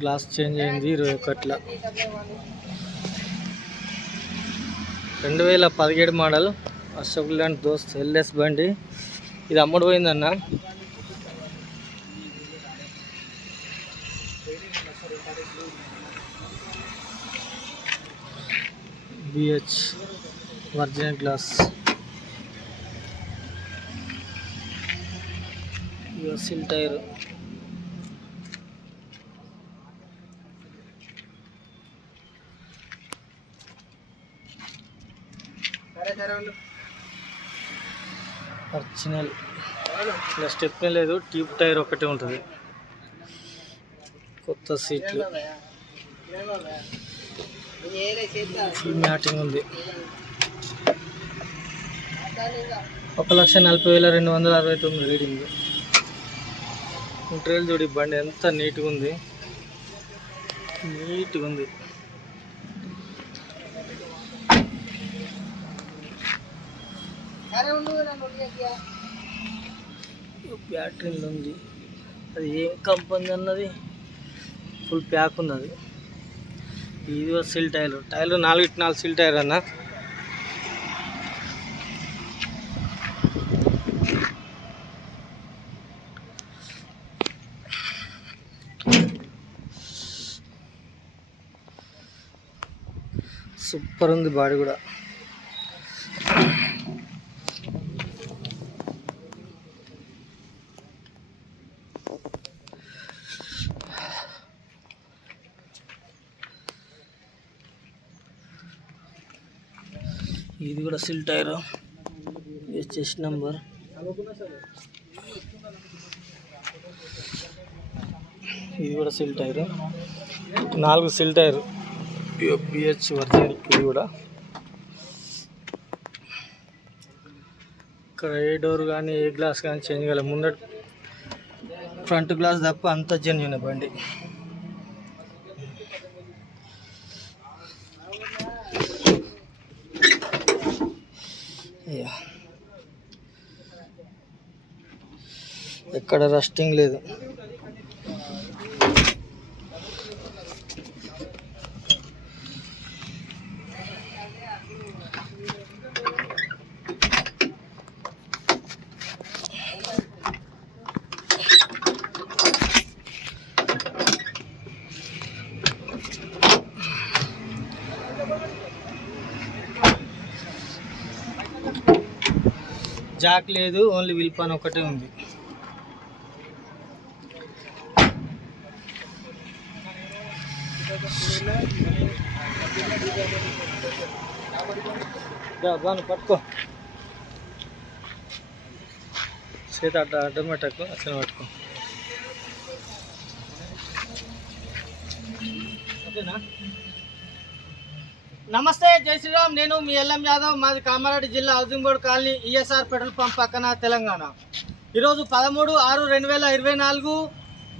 Glass change అయింది 21 2017 model Ashok Leyland Dost LS బండి. ఇది అమ్ముడు పోయిందన్న. BH original glass. సిల్ టైర్. ఒరిజినల్ ఇలా స్టెప్నీ లేదు, ట్యూబ్ టైర్ ఒకటే ఉంటుంది. కొత్త సీట్లు, మ్యాటింగ్ ఉంది. 1,40,269 రీడింగ్. ట్రైల్ చూడి బండి ఎంత నీట్గా ఉంది. బ్యాటరీలో ఉంది. అది ఏం కంపెనీ అన్నది, ఫుల్ ప్యాక్ ఉంది అది. ఇది seal tyre. 4x4 seal tyre అన్న. సూపర్ ఉంది బాడీ కూడా. ఇది కూడా సిల్ టైర్. Chest number. ఇది కూడా seal tyre. 4 seal tyre. BH original. ఇది కూడా ఇక్కడ ఏ డోర్ కానీ ఏ గ్లాస్ కానీ చేంజ్ కాలే. ముందర ఫ్రంట్ గ్లాస్ తప్ప అంత జెన్యూన్ బండి. ఎక్కడ రస్టింగ్ లేదు. జాక్ లేదు, ఓన్లీ వీల్ పాన్ ఒకటే ఉంది. బాను పట్టుకో, చేతి అడ్డం పెట్టకు, అట్లా పట్టుకో. ఓకేనా? నమస్తే, జై శ్రీరామ్. నేను మీ ఎల్ఎం యాదవ్. మాది కామారెడ్డి జిల్లా housing board colony, ESR petrol pump పక్కన, తెలంగాణ. ఈరోజు 13/6/2024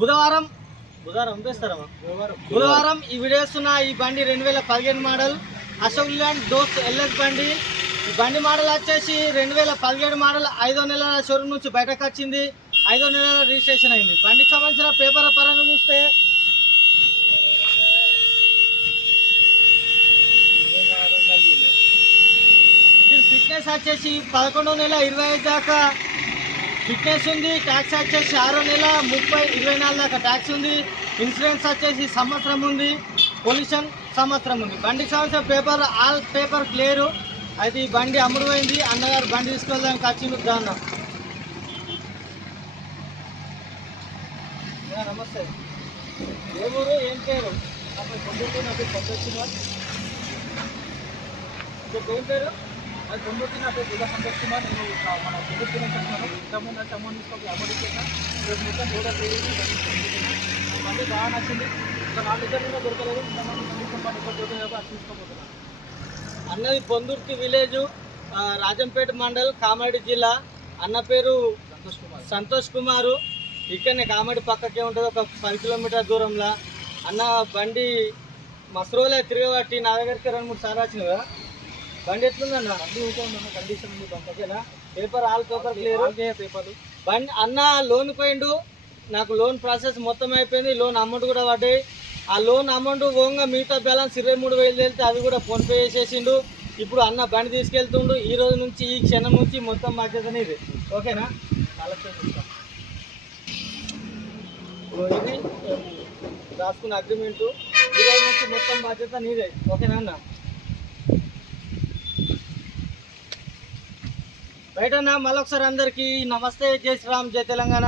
బుధవారం ఈ వీడియో వేస్తున్న. ఈ బండి 2015 మోడల్ అశోక్ ల్యాండ్ దోస్త్ ఎల్ఎస్ బండి. ఈ బండి మోడల్ వచ్చేసి 2017 మోడల్. 5వ నెల షోరూమ్ నుంచి బయటకు వచ్చింది. 5వ నెల రిజిస్ట్రేషన్ అయింది. బండికి సంబంధించిన పేపర్ పరంగా చూస్తే ఫిట్నెస్ వచ్చేసి 11వ నెల 25 దాకా ఫిట్నెస్ ఉంది. ట్యాక్స్ వచ్చేసి 6వ నెల 30/24 దాకా ట్యాక్స్ ఉంది. ఇన్సూరెన్స్ వచ్చేసి సంవత్సరం ఉంది. పొల్యూషన్ సంవత్సరం ఉంది. బండికి సంవత్సరం పేపర్ ఆల్ పేపర్ క్లియరు. అయితే ఈ బండి అమ్ముడు పోయింది. అన్నగారు బండి తీసుకెళ్ళడానికి వచ్చింది. దాన్న నమస్తే. ఏ ఊరు, ఏం పేరు? నా పేరు పొందుతూ, నా పేరు సంతోష్. ఏం పేరు? అది పొందుతూ, నా పేరు జిల్లా సంతోష్ కుమార్. నేను మన పొందుతూ చెప్తున్నాను. ఇంతకుముందు అమౌంట్ తీసుకోవాలి. అమౌంట్ ఇచ్చేసిన రేపు మొత్తం టోటల్ బండి బాగా నచ్చింది. ఇంకా 4 లీటర్లు దొరకలేదు. ఇంతమంది తీసుకోబోతున్నాను. అన్నది పొందుర్తి విలేజ్, రాజంపేట మండల్, కామారెడ్డి జిల్లా. అన్న పేరు సంతోష్ కుమారు. ఇక్కడనే కామారెడ్డి పక్కకే ఉంటుంది, ఒక 10 కిలోమీటర్ల దూరంలో. అన్న బండి మసరోలే తిరగబట్టి నా దగ్గరికి 2-3 సార్లు వచ్చినాయి కదా. బండి ఎట్లుందన్న? బండి ఊకే ఉందన్న, కండిషన్ ఉంది బండి. ఓకేనా? Paper all paper clear. Algae పేపర్లు. బండి అన్న లోన్ పోయిండు, నాకు లోన్ ప్రాసెస్ మొత్తం అయిపోయింది, లోన్ అమౌంట్ కూడా పడ్డాయి. ఆ లోన్ అమౌంట్ పోగా మిగతా బ్యాలెన్స్ 23,000 వెళ్తే అది కూడా ఫోన్పే చేసేసిండు. ఇప్పుడు అన్న బండి తీసుకెళ్తుండు. ఈ రోజు నుంచి ఈ క్షణం నుంచి మొత్తం బాధ్యత నీది. ఓకేనా? కలెక్షన్ చేస్తాం. ఇది రాసుకున్న అగ్రిమెంటు. ఈ రోజు నుంచి మొత్తం బాధ్యత నీదే. ఓకేనా అన్న? రైట్ అన్న, మళ్ళొకసారి అందరికీ నమస్తే, జై శ్రీరామ్, జై తెలంగాణ.